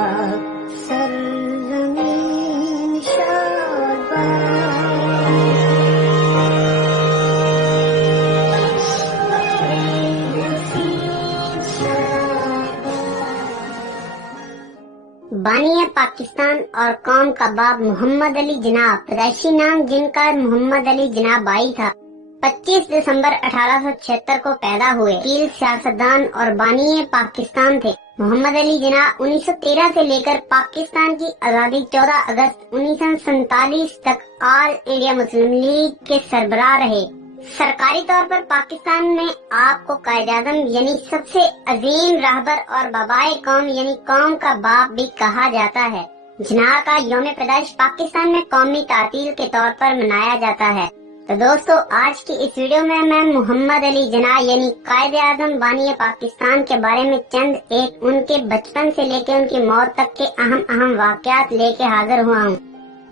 सरजमीन बानिया पाकिस्तान और कौम का बाप मोहम्मद अली जिन्ना, पैदाइशी नाम जिनका मोहम्मद अली जिन्ना बाई था, 25 दिसंबर 1876 को पैदा हुए वकील, सियासतदान और बानिए पाकिस्तान थे। मोहम्मद अली जिन्ना 1913 से लेकर पाकिस्तान की आजादी 14 अगस्त 1947 तक ऑल इंडिया मुस्लिम लीग के सरबराह रहे। सरकारी तौर पर पाकिस्तान में आपको कायद-ए-आज़म यानी सबसे अजीम रहबर और बाबाए कौम यानी कौम का बाप भी कहा जाता है। जिन्ना का यौम पैदाइश पाकिस्तान में कौमी तातील के तौर पर मनाया जाता है। तो दोस्तों, आज की इस वीडियो में मैं मोहम्मद अली जिन्ना यानी कायद-ए-आज़म बानिए पाकिस्तान के बारे में चंद एक उनके बचपन से लेकर उनकी मौत तक के अहम वाकयात लेके हाजिर हुआ हूँ।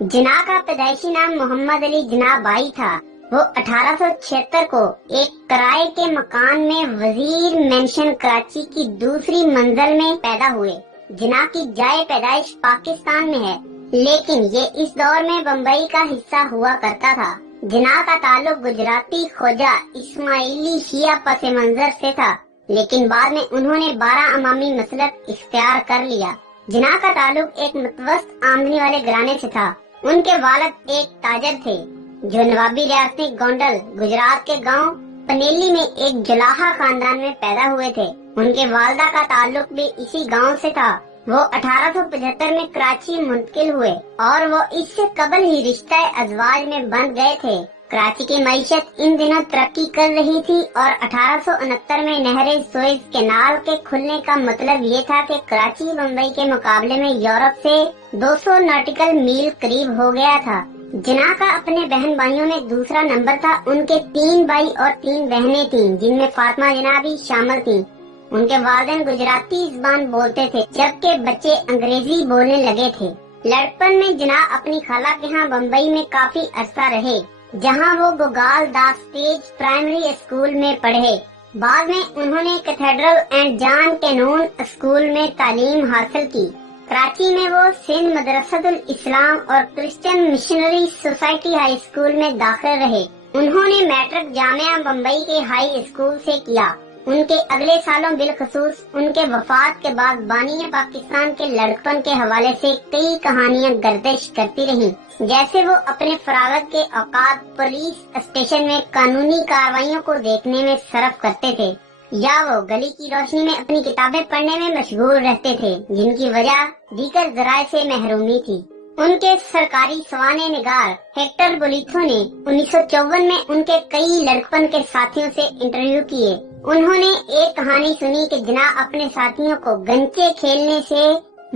जिन्ना का पैदाइशी नाम मोहम्मद अली जिन्ना बाई था। वो 1876 को एक किराए के मकान में वजीर मेंशन कराची की दूसरी मंजिल में पैदा हुए। जिन्ना की जाए पैदाइश पाकिस्तान में है, लेकिन ये इस दौर में बम्बई का हिस्सा हुआ करता था। जिन्ना का ताल्लुक गुजराती खोजा इस्माइली शिया पस मंजर से था, लेकिन बाद में उन्होंने 12 अमामी मसलक इख्तियार कर लिया। जिन्ना का ताल्लुक एक मुतवस्सित आमदनी वाले घराने से था। उनके वालिद एक ताजर थे जो नवाबी रियासती गोंडल गुजरात के गांव पनेली में एक जुलाहा खानदान में पैदा हुए थे। उनके वालदा का ताल्लुक भी इसी गांव से था। वो 1875 में कराची मुंतकिल हुए और वो इससे कबल ही रिश्ता अज़वाज में बंध गए थे। कराची की मईशत इन दिनों तरक्की कर रही थी और 1869 में नहरे सुएज कैनाल के खुलने का मतलब ये था कि कराची मुंबई के मुकाबले में यूरोप से 200 नॉटिकल मील करीब हो गया था। जिन्ना का अपने बहन भाइयों में दूसरा नंबर था। उनके 3 भाई और 3 बहनें थीं, जिनमें फातिमा जिन्ना भी शामिल थीं। उनके वालिदैन गुजराती ज़बान बोलते थे, जबकि बच्चे अंग्रेजी बोलने लगे थे। लड़कपन में जिन्ना अपनी खाला के यहाँ बम्बई में काफी अरसा रहे, जहाँ वो गोगाल दास स्टेज प्राइमरी स्कूल में पढ़े। बाद में उन्होंने कैथेड्रल एंड जॉन कैनून स्कूल में तालीम हासिल की। कराची में वो सिंध मदरसतुल इस्लाम और Christian missionary society high school में दाखिल रहे। उन्होंने मैट्रिक जामिया बम्बई के हाई स्कूल से किया। उनके अगले सालों बिलखसूस उनके वफात के बाद बानिए पाकिस्तान के लड़कपन के हवाले से कई कहानियां गर्दिश करती रहीं। जैसे वो अपने फरागत के औकात पुलिस स्टेशन में कानूनी कार्रवाइयों को देखने में सर्फ करते थे, या वो गली की रोशनी में अपनी किताबें पढ़ने में मशगूल रहते थे, जिनकी वजह दीगर जराए से महरूमी थी। उनके सरकारी सवाने निगार हेक्टर बोलिथो ने 1954 में उनके कई लड़कपन के साथियों से इंटरव्यू किए। उन्होंने एक कहानी सुनी कि जिन्ना अपने साथियों को गंचे खेलने से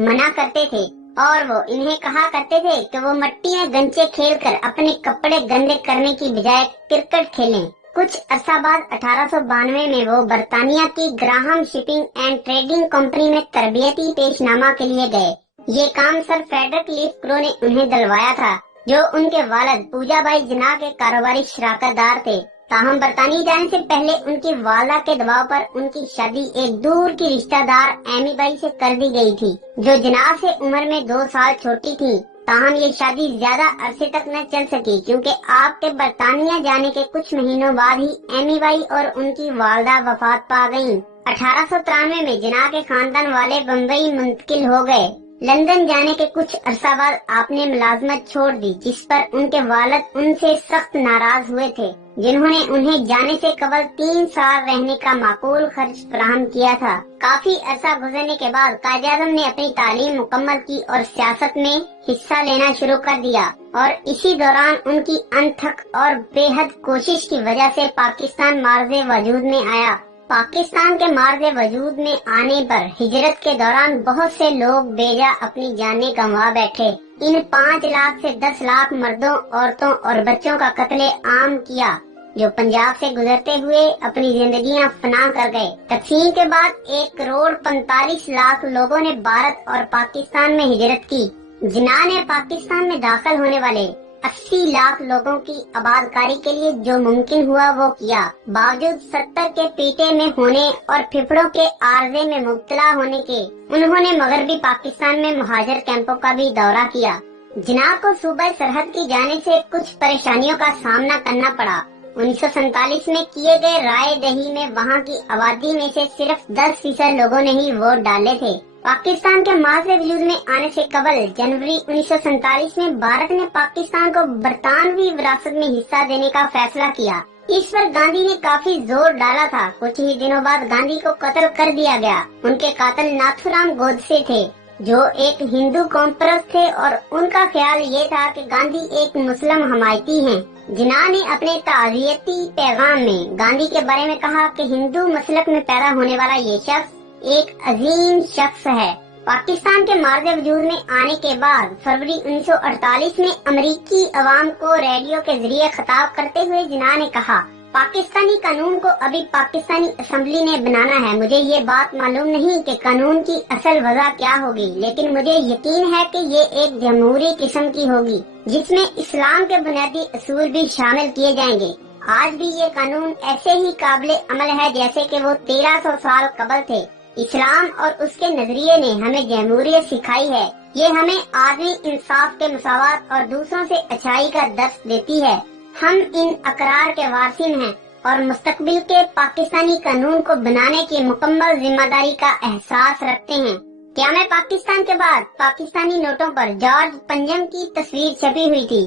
मना करते थे और वो इन्हें कहा करते थे कि वो मट्टी में गंचे खेलकर अपने कपड़े गंदे करने की बजाय क्रिकेट खेलें। कुछ अरसा बाद 1892 में वो बरतानिया की Graham shipping and trading company में तरबियती पेशनामा के लिए गए। ये काम सर फ्रेडरिक लीफ क्रो ने उन्हें दिलवाया था, जो उनके वालिद पूजाबाई जिन्ना के कारोबारी शराकतदार थे। ताहम बरतानी जाने से पहले उनकी वालदा के दबाव पर उनकी शादी एक दूर की रिश्तेदार एमी बाई से कर दी गई थी, जो जिन्ना से उम्र में 2 साल छोटी थी। ताहम ये शादी ज्यादा अरसे तक न चल सकी, क्योंकि आपके बरतानिया जाने के कुछ महीनों बाद ही एमी बाई और उनकी वालदा वफात पा गयीं। 1893 में जिन्ना के खानदान वाले बम्बई मुंतकिल हो गए। लंदन जाने के कुछ अरसा बाद आपने मुलाजमत छोड़ दी, जिस पर उनके वालिद उनसे सख्त नाराज हुए थे, जिन्होंने उन्हें जाने से कबल 3 साल रहने का माकूल खर्च फराहम किया था। काफी अरसा गुजरने के बाद कायद-ए-आज़म ने अपनी तालीम मुकम्मल की और सियासत में हिस्सा लेना शुरू कर दिया, और इसी दौरान उनकी अनथक और बेहद कोशिश की वजह से पाकिस्तान मार्ज़े वजूद में आया। पाकिस्तान के मार्ज़े वजूद में आने पर हिजरत के दौरान बहुत से लोग बेजा अपनी जानें गंवा बैठे। इन 5 लाख से 10 लाख मर्दों, औरतों और बच्चों का कत्ले आम किया, जो पंजाब से गुजरते हुए अपनी जिंदगियां फना कर गए। तकसीम के बाद 1 करोड़ 45 लाख लोगों ने भारत और पाकिस्तान में हिजरत की। जिन्ना ने पाकिस्तान में दाखिल होने वाले 80 लाख लोगों की आबादकारी के लिए जो मुमकिन हुआ वो किया। बावजूद 70 के पीटे में होने और फिफड़ों के आर्जे में मुब्तला होने के उन्होंने मगरबी पाकिस्तान में महाजर कैंपों का भी दौरा किया। जिनाह को सूबा सरहद की जानिब से कुछ परेशानियों का सामना करना पड़ा। 1947 में किए गए राय दही में वहाँ की आबादी में से सिर्फ 10% लोगों ने ही वोट डाले थे। पाकिस्तान के माज़े वजूद में आने से कबल जनवरी 1947 में भारत ने पाकिस्तान को बरतानवी विरासत में हिस्सा देने का फैसला किया। इस पर गांधी ने काफी जोर डाला था। कुछ ही दिनों बाद गांधी को कत्ल कर दिया गया। उनके कातिल नाथूराम गोडसे थे, जो एक हिंदू कॉमपरस्त थे और उनका ख्याल ये था कि गांधी एक मुस्लिम हमायती हैं। जिनाह ने अपने ताज़ियती पैगाम में गांधी के बारे में कहा कि हिंदू मसलक में पैदा होने वाला ये शख्स एक अजीम शख्स है। पाकिस्तान के मार्ज़े वजूद में आने के बाद फरवरी 1948 में अमेरिकी अवाम को रेडियो के जरिए खिताब करते हुए जिनाह ने कहा, पाकिस्तानी कानून को अभी पाकिस्तानी असेंबली ने बनाना है। मुझे ये बात मालूम नहीं कि कानून की असल वजह क्या होगी, लेकिन मुझे यकीन है कि ये एक जमहूरी किस्म की होगी जिसमें इस्लाम के बुनियादी असूल भी शामिल किए जाएंगे। आज भी ये कानून ऐसे ही काबिल अमल है जैसे कि वो 1300 साल कबल थे। इस्लाम और उसके नजरिए ने हमें जमहूरियत सिखाई है। ये हमें आदमी इंसाफ के मसावत और दूसरों से अच्छाई का दर्स देती है। हम इन अकरार के वारिस हैं और मुस्तकबिल के पाकिस्तानी कानून को बनाने की मुकम्मल जिम्मेदारी का एहसास रखते हैं। क्या मैं पाकिस्तान के बाद पाकिस्तानी नोटों पर जॉर्ज पंजम की तस्वीर छपी हुई थी।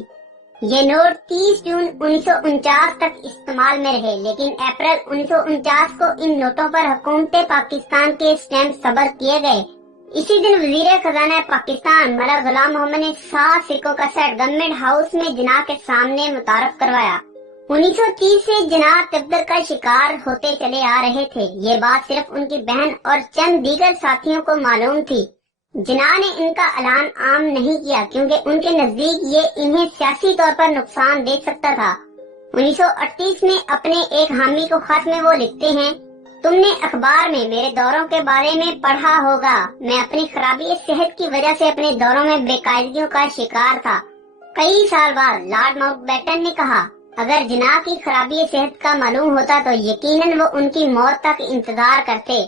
ये नोट 30 जून 1949 तक इस्तेमाल में रहे, लेकिन अप्रैल 1949 को इन नोटों पर हुकूमत पाकिस्तान के स्टैम्प सबर किए गए। इसी दिन वजीर खजाना पाकिस्तान मौलाना गुलाम मोहम्मद ने 7 सिक्कों का सेट गवर्नमेंट हाउस में जिनाह के सामने मुतारफ करवाया। 1930 से जिनाह तिब्बत का शिकार होते चले आ रहे थे। ये बात सिर्फ उनकी बहन और चंद दीगर साथियों को मालूम थी। जिनाह ने इनका ऐलान आम नहीं किया क्योंकि उनके नजदीक ये इन्हें सियासी तौर पर नुकसान दे सकता था। 1938 में अपने एक हामी को खत में वो लिखते हैं, तुमने अखबार में मेरे दौरों के बारे में पढ़ा होगा। मैं अपनी खराबी सेहत की वजह से अपने दौरों में बेकायदगियों का शिकार था। कई साल बाद लॉर्ड माउंटबेटन ने कहा, अगर जिनाह की खराबी सेहत का मालूम होता तो यकीनन वो उनकी मौत तक इंतजार करते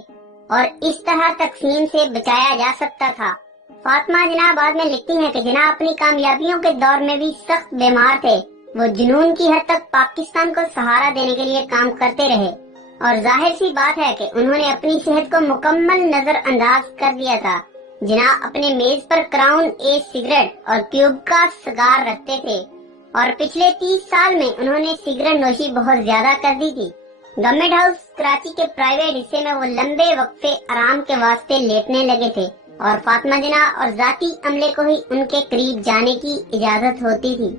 और इस तरह तकसीम से बचाया जा सकता था। फातिमा जिनाह बाद में लिखती हैं कि जिनाह अपनी कामयाबियों के दौर में भी सख्त बीमार थे। वो जुनून की हद तक पाकिस्तान को सहारा देने के लिए काम करते रहे और जाहिर सी बात है कि उन्होंने अपनी सेहत को मुकम्मल नजरअंदाज कर दिया था। जिनाह अपने मेज पर क्राउन ए सिगरेट और क्यूब का सिगार रखते थे और पिछले 30 साल में उन्होंने सिगरेट नोशी बहुत ज्यादा कर दी थी। गवर्नमेंट हाउस कराची के प्राइवेट हिस्से में वो लंबे वक्फे आराम के वास्ते लेटने लगे थे और फातिमा जिनाह और जाती अमले को ही उनके करीब जाने की इजाजत होती थी।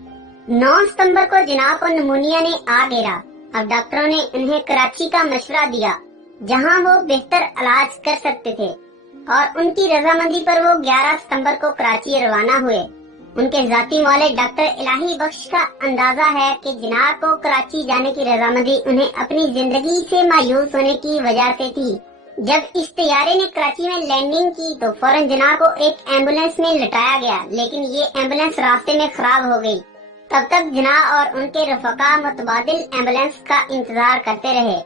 9 सितंबर को जिनाह को निमोनिया ने आ घेरा। अब डॉक्टरों ने उन्हें कराची का मशवरा दिया जहां वो बेहतर इलाज कर सकते थे और उनकी रजामंदी पर वो 11 सितंबर को कराची रवाना हुए। उनके जाती मौले डॉक्टर इलाही बख्श का अंदाजा है कि जिनाह को कराची जाने की रजामंदी उन्हें अपनी जिंदगी से मायूस होने की वजह से थी। जब इस तैयारे ने कराची में लैंडिंग की तो फौरन जिनाह को एक एम्बुलेंस में लटाया गया, लेकिन ये एम्बुलेंस रास्ते में खराब हो गई। तब तक जिनाह और उनके रफका मुतबादिल एम्बुलेंस का इंतजार करते रहे।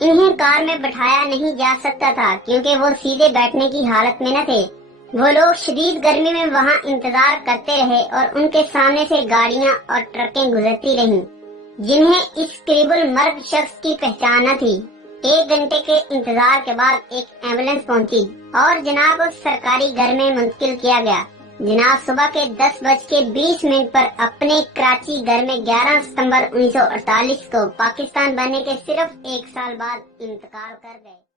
इन्हें कार में बैठाया नहीं जा सकता था क्योंकि वो सीधे बैठने की हालत में न थे। वो लोग शदीद गर्मी में वहाँ इंतजार करते रहे और उनके सामने से गाड़ियाँ और ट्रकें गुजरती रहीं, जिन्हें इस करीबुल मर्द शख्स की पहचान न थी। 1 घंटे के इंतजार के बाद एक एम्बुलेंस पहुंची और जिनाह को सरकारी घर में मुंतकिल किया गया। जिनाह सुबह के 10:20 पर अपने कराची घर में 11 सितंबर 1948 को पाकिस्तान बनने के सिर्फ 1 साल बाद इंतकाल कर गए।